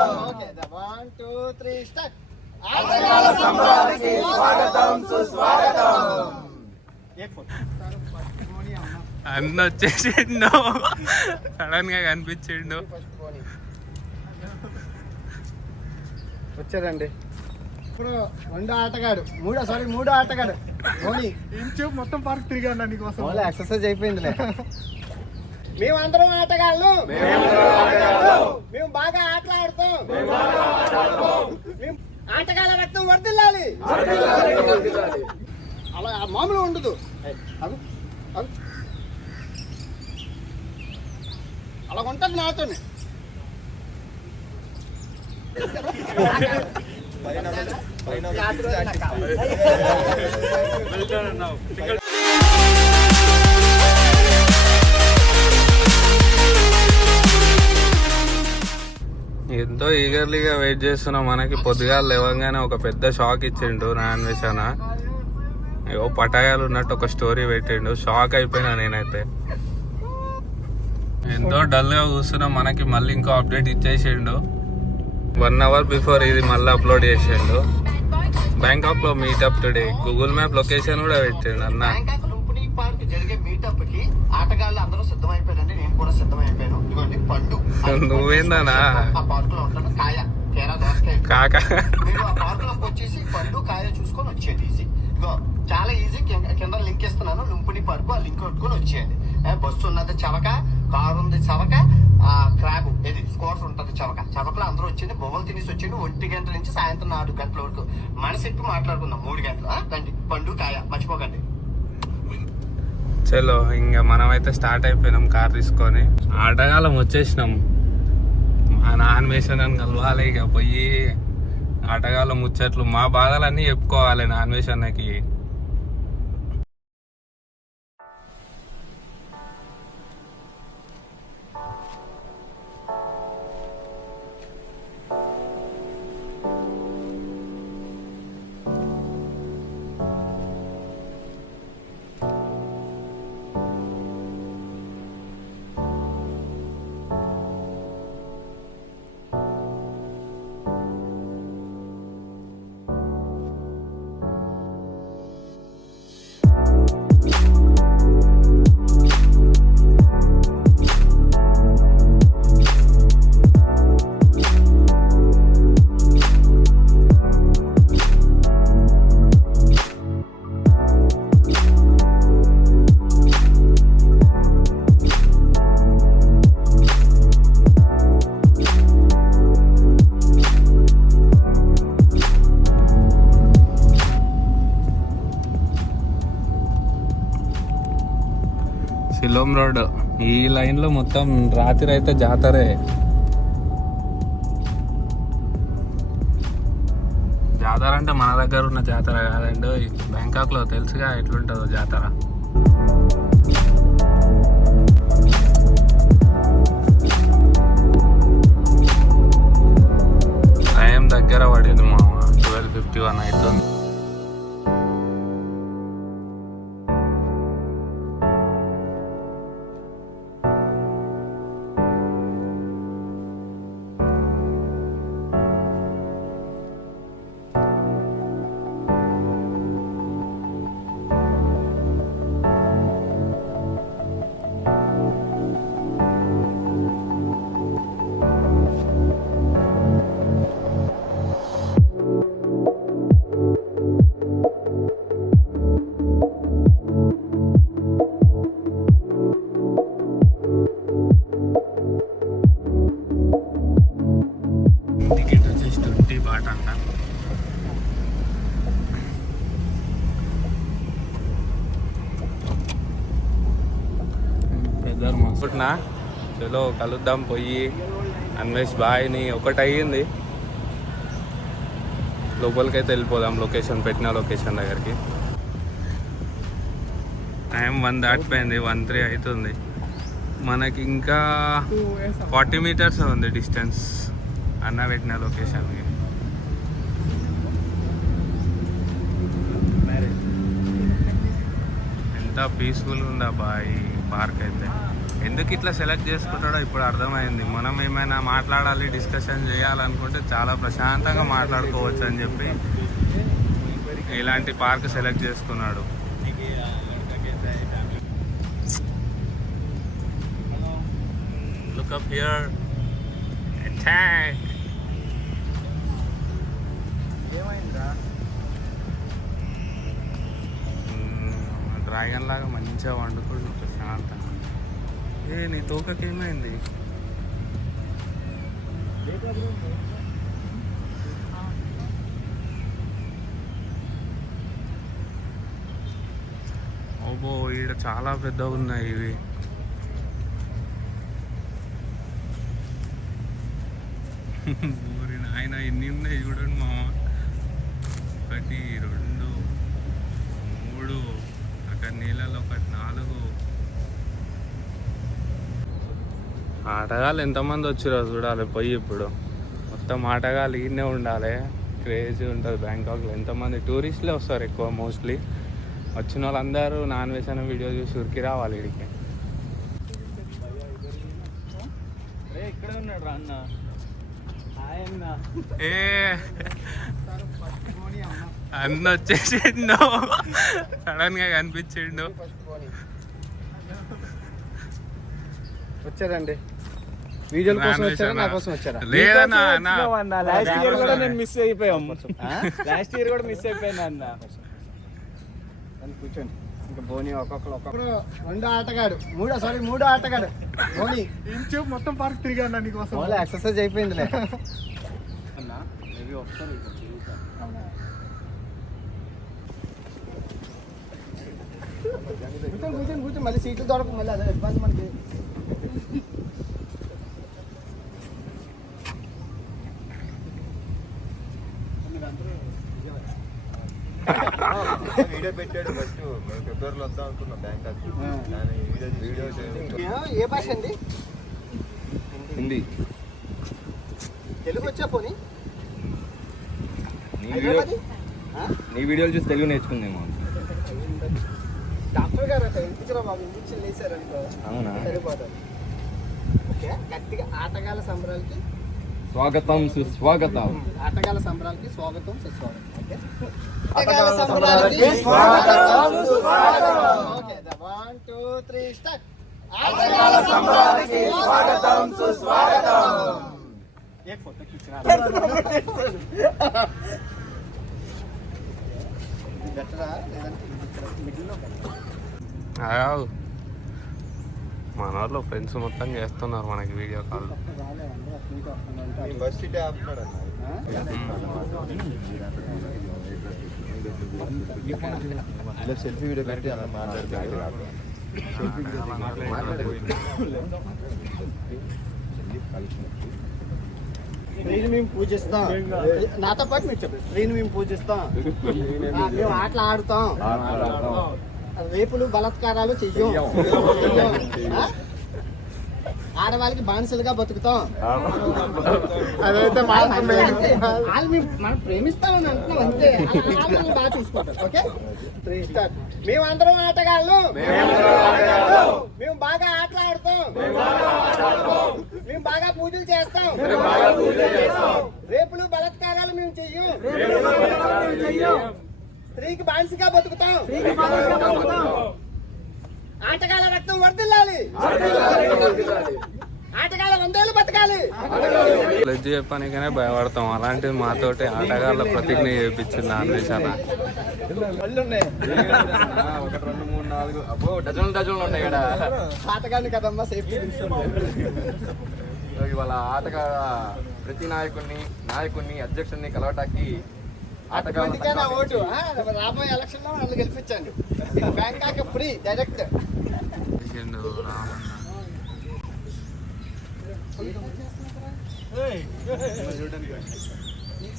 1, 2, 3 start. అన్న వచ్చేసిండు, sudden గా కనిపించిండు. వచ్చారండి ఇప్పుడు రెండో ఆటగాడు, మూడో ఆటగాడు ధోని. ఇంచేపు మొత్తం పార్క్ తిరిగాను నీకోసం. ఎక్సర్సైజ్ అయిపోయిందిలే. మేమందరం ఆటగాళ్ళు, మేము బాగా ఆటలాడుతాం. మేము ఆటగాళ్ళ రక్తం వర్దిల్లాలి. అలా మామూలు ఉండదు. అలా ఉంటుంది నాతోనే. ఎంతో ఈగర్లీగా వెయిట్ చేస్తున్నాం. మనకి పొద్దుగాల లేవగానే ఒక పెద్ద షాక్ ఇచ్చిండు నా అన్వేషణ. ఏవో పటాయాలు ఉన్నట్టు ఒక స్టోరీ పెట్టిండు. షాక్ అయిపోయినా నేనైతే. ఎంతో డల్గా కూర్చున్నాం. మనకి మళ్ళీ ఇంకో అప్డేట్ ఇచ్చేసిండు. 1 hour బిఫోర్ ఇది మళ్ళీ అప్లోడ్ చేసిండు. బ్యాంకాక్ లో meetup today. Google map location కూడా పెట్టిండు అన్న. జరిగే మీటప్ కి ఆటగాళ్ళు అందరూ సిద్ధమైపోయారండి. నేను కూడా సిద్ధమైపోయాను. ఇదిగోండి పండు. నువ్వేందనా ఆ పార్క్ లో ఉంటాను. కాయ కేరా దోసకాయ కాక మీరు ఆ పార్క్ లోకి వచ్చేసి పండు కాయ చూసుకొని వచ్చేది. ఈజీ. ఇగో చాలా ఈజీ. కింద లింక్ ఇస్తున్నాను. లుంపుని పార్క్. ఆ లింక్ కొట్టుకొని వచ్చేయండి. బస్సు ఉన్నది చవక, కారు ఉంది చవక, క్రాబ్ ఇది స్కోర్స్ ఉంటది చవక. చవకలో అందరూ వచ్చింది. బొమ్మలు తినేసి వచ్చింది. 1 గంటల నుంచి సాయంత్రం 4 గంటల వరకు మనసిప్పి మాట్లాడుకుందాం. 3 గంటలు రండి. పండు కాయ మర్చిపోకండి. చలో ఇంకా మనమైతే స్టార్ట్ అయిపోయినాం కార్ తీసుకొని. ఆటగాళ్ళం వచ్చేసినాం. మా నాన్వేషణ కలవాలి. ఇక పోయి ఆటగాళ్ళం ముచ్చట్లు మా బాధలన్నీ చెప్పుకోవాలి నాన్వేషణకి. సిలోం రోడ్ ఈ లైన్ లో మొత్తం రాత్రి అయితే జాతరే. జాతర అంటే మన దగ్గర ఉన్న జాతర కాదండి. బ్యాంకాక్ లో తెలుసుగా ఎట్లుంటుందో జాతర. టైం దగ్గర పడింది మా 12:51 అవుతుంది. టికెట్ వచ్చేసి 20 బాట్ అంట. పెద్ద మస్తున్నా. చలో కలుద్దాం పోయి. అన్వేష్ బాయ్ని ఒకటి అయ్యింది. లోపలికైతే వెళ్ళిపోదాం లొకేషన్ పెట్టిన లొకేషన్ దగ్గరికి. టైం 1 దాటిపోయింది. 1:03 అవుతుంది. మనకి ఇంకా 40 meters ఉంది డిస్టెన్స్ అన్న పెట్టిన లొకేషన్కి. ఎంత పీస్ఫుల్ ఉందా బాయ్ పార్క్ అయితే. ఎందుకు ఇట్లా సెలెక్ట్ చేసుకుంటాడో ఇప్పుడు అర్థమైంది. మనం ఏమైనా మాట్లాడాలి, డిస్కషన్ చేయాలనుకుంటే చాలా ప్రశాంతంగా మాట్లాడుకోవచ్చు అని చెప్పి ఇలాంటి పార్క్ సెలెక్ట్ చేసుకున్నాడు. Look up here. Attack. Dragon లాగా మంచిగా వండుకోండి ప్రశాంతంగా. నీ తోకకి ఏమైంది? ఓబో ఈడ చాలా పెద్దగా ఉన్నాయి ఇవి. ఊరి నాయన ఎన్ని ఉన్నాయి చూడండి మామ. 1 2 3 అక్కడ నీళ్ళలో 1 4. ఆటగాళ్ళు ఎంతమంది వచ్చిరో చూడాలి పోయి. ఇప్పుడు మొత్తం ఆటగాళ్ళు ఈయనే ఉండాలి. క్రేజీ ఉంటుంది బ్యాంకాక్లో. ఎంతమంది టూరిస్టులే వస్తారు ఎక్కువ. మోస్ట్లీ వచ్చిన వాళ్ళందరూ నాన్ వెజ్ అనే వీడియో చూసి ఉరికి రావాలి ఇడికి. ఇక్కడ ఉన్నాడు రా అన్న. ఏ అన్న వచ్చేసిండు, సడన్ గా కనిపించిండు. వచ్చారండి వీడియోల కోసం వచ్చారా, నా కోసం వచ్చారా? లేదన్నా లాస్ట్ ఇయర్ కూడా నేను మిస్ అయిపోయాం. లాస్ట్ ఇయర్ కూడా మిస్ అయిపోయాను అన్న. కూర్చోండి. ఇంకా బోని ఒక్కొక్కరు 2 ఆటగాడు, 3 ఆటగాడు బోని. ఇంచు మొత్తం పార్క్ తిరిగా అన్న నీకోసం. ఎక్సర్సైజ్ అయిపోయిందిలే అన్న. మేబీ ఒకసారి కూర్చొని మళ్ళీ సీట్లు దొరకవు. మళ్ళీ అదే ఇబ్బంది మనకి. వీడియో పెట్టాడు ఫస్ట్. మేము ఫిబ్రవరిలో వద్దాం అనుకున్నాం బ్యాంకాక్. ఏ భాష అండి? హిందీ. తెలుగు వచ్చా పోనీ? నీ వీడియోలు చూసి తెలుగు నేర్చుకుందేమో. డాక్టర్ గారు అట్లా ఇంటికిరా బాబు, ఇంజక్షన్ వేసారనుకో అవునా? సరిపోతుంది. ఓకే, గట్టిగా ఆటగాళ్ళ సంబరాలకి స్వాగతం సుస్వాగతం. ఆటగాళ్ళ సంబరాలకి స్వాగతం సుస్వాగతం. ఓకే, ఆటగాళ్ళ సంబరాలకి స్వాగతం సుస్వాగతం. Okay, 1 2 3 start. ఆటగాళ్ళ సంబరాలకి స్వాగతం సుస్వాగతం. ఏ ఫోటో ఖించనా బెటరా లేదంటే మిడిల్లో మన వాళ్ళు ఫ్రెండ్స్ మొత్తం చేస్తున్నారు మనకి వీడియో కాల్. బస్ సీటే ఆపుతున్నాడు అన్న. సెల్ఫీ వీడియో పెట్టి అలా మాట్లాడుతున్నాడు. స్త్రీని మేము పూజిస్తాం. నాతో పాటు మీరు చెప్పండి. స్త్రీని మేము పూజిస్తాం. మేము ఆటలు ఆడుతాం. రేపులు బలాత్కారాలు చెయ్యం. ఆడవాళ్ళకి బానిసలుగా బతుకుతాం. అదైతే వాళ్ళు మనం ప్రేమిస్తామని అంటున్నాం అంతే. వాళ్ళు బాగా చూసుకుంటారు. ఓకే, మేమందరం ఆటగాళ్ళు. మేము బాగా ఆటలు ఆడుతాం. మేము బాగా పూజలు చేస్తాం. రేపులు బలాత్కారాలు మేము చెయ్యం. స్త్రీకి బానిసగా బతుకుతాం. ఆటగాళ్ళ రక్తం వర్ధిల్లాలి. ఆటగాళ్ళ 100 ఏళ్ళు బతకాలి. ప్లెడ్జ్ చెప్పడానికనే భయపడతాం. అలాంటిది మాతోటి ఆటగాళ్ళ ప్రతిజ్ఞ చేయించింది అన్వేషణ. 1 2 3 4 అబ్బో డజన్లు ఉన్నాయి ఇక్కడ. ఆటగాళ్ళని కదమ్మా సేఫ్టీ ఇవాళ ఆటగాళ్ళ ప్రతి నాయకుడిని అధ్యక్షుడిని కలవటానికి ఆటగాళ్ళ ఓటు. రాబోయే ఎలక్షన్ లో వాళ్ళు గెలిపించండి. Bangkok free direct.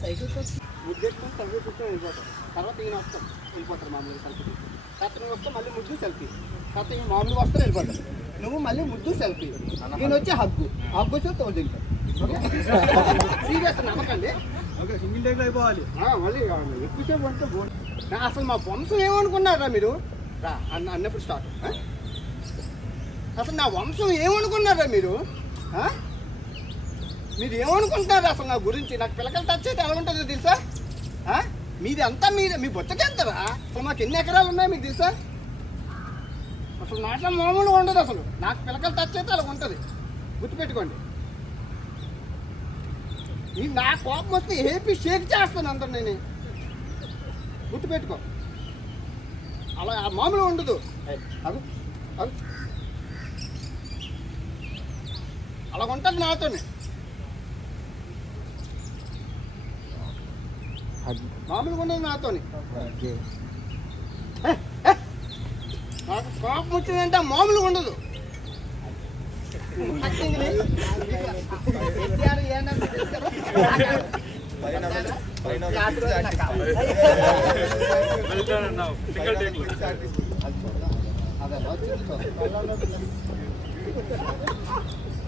సైకిల్ ముద్దెట్టుకొని తవ్వి పుట్టు వెళ్ళిపోతాం. తర్వాత ఈయన వస్తాం, వెళ్ళిపోతారు మామూలు సెల్ఫీ. తర్వాత నువ్వు వస్తే మళ్ళీ ముద్దు సెల్ఫీ. తర్వాత ఈయన మామూలుగా వస్తే వెళ్ళిపోతాం. నువ్వు మళ్ళీ ముద్దు సెల్ఫీ. నేను వచ్చి హగ్గు వచ్చి తోడుంటాం. సీరియస్ నమ్మకండి. సింగిల్ టేక్ అయిపోవాలి. మళ్ళీ ఎక్కువసేపు అంటే అసలు మా వంశం ఏమనుకున్నారా మీరు? రా అన్నప్పుడు స్టార్ట్. అసలు నా వంశం ఏమనుకున్నారా మీరు? మీరు ఏమనుకుంటున్నారు అసలు నా గురించి? నాకు పిల్లకలు టచ్ అయితే ఎలా ఉంటుందో తెలుసా? మీది అంతా మీ బొత్తకెళ్తారా? అసలు మాకు ఎన్ని ఎకరాలు ఉన్నాయి మీకు తెలుసా? అసలు నాట్లో మామూలుగా ఉండదు. అసలు నాకు పిల్లకలు టచ్ అయితే అలా ఉంటుంది, గుర్తుపెట్టుకోండి. నా కోపం వస్తే ఏపీ షేక్ చేస్తాను అందరు, నేను గుర్తుపెట్టుకో. అలా మామూలుగా ఉండదు. అవి అలా ఉంటుంది నాతోనే, మామూలుగా ఉండదు నాతోని. నాకు కోపం వచ్చిందంటే మామూలుగా ఉండదు.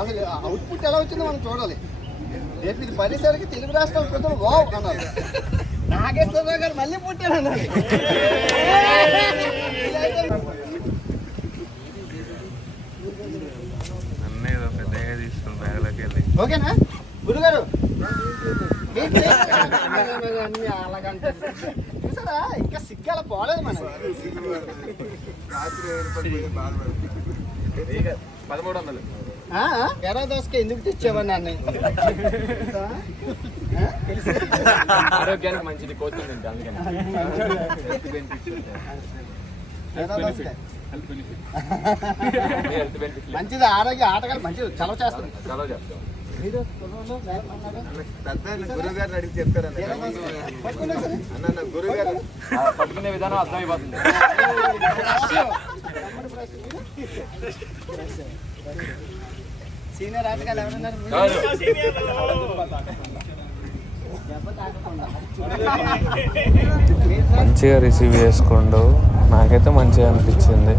అసలు అవుట్పుట్ ఎలా వచ్చిందో మనం చూడాలి. రేపు ఇది పరిసరికి తెలుగు రాష్ట్రాల ప్రజలు వావ్ అన్నారు. నాగేశ్వరరావు గారు మళ్ళీ పుట్టారు అన్నారు. అన్నీ పెద్దగా తీసుకుని బ్యాగ్లోకి వెళ్ళి. ఓకేనా గురుగారు? అలాగంటే చూసారా, ఇంకా సిగ్గాల పోలేదు మన. 1300 ఎరా దోసక ఎందుకు తెచ్చావని అన్నయ్య? ఆరోగ్యానికి మంచిది కోతుంది అందుకని. మంచిది, ఆరోగ్య ఆటగాళ్ళు మంచిది, చలవ చేస్తుంది. చాలా చేస్తాం. మీరు గురువు గారిని అడిగి చెప్తారు అన్న. గురువు గారు పట్టుకునే విధానం అర్థమైపోతుంది. సీనియర్ ఆటగాళ్ళు ఎవరన్నారు? మంచిగా రిసీవ్ చేసుకోండు, నాకైతే మంచిగా అనిపించింది.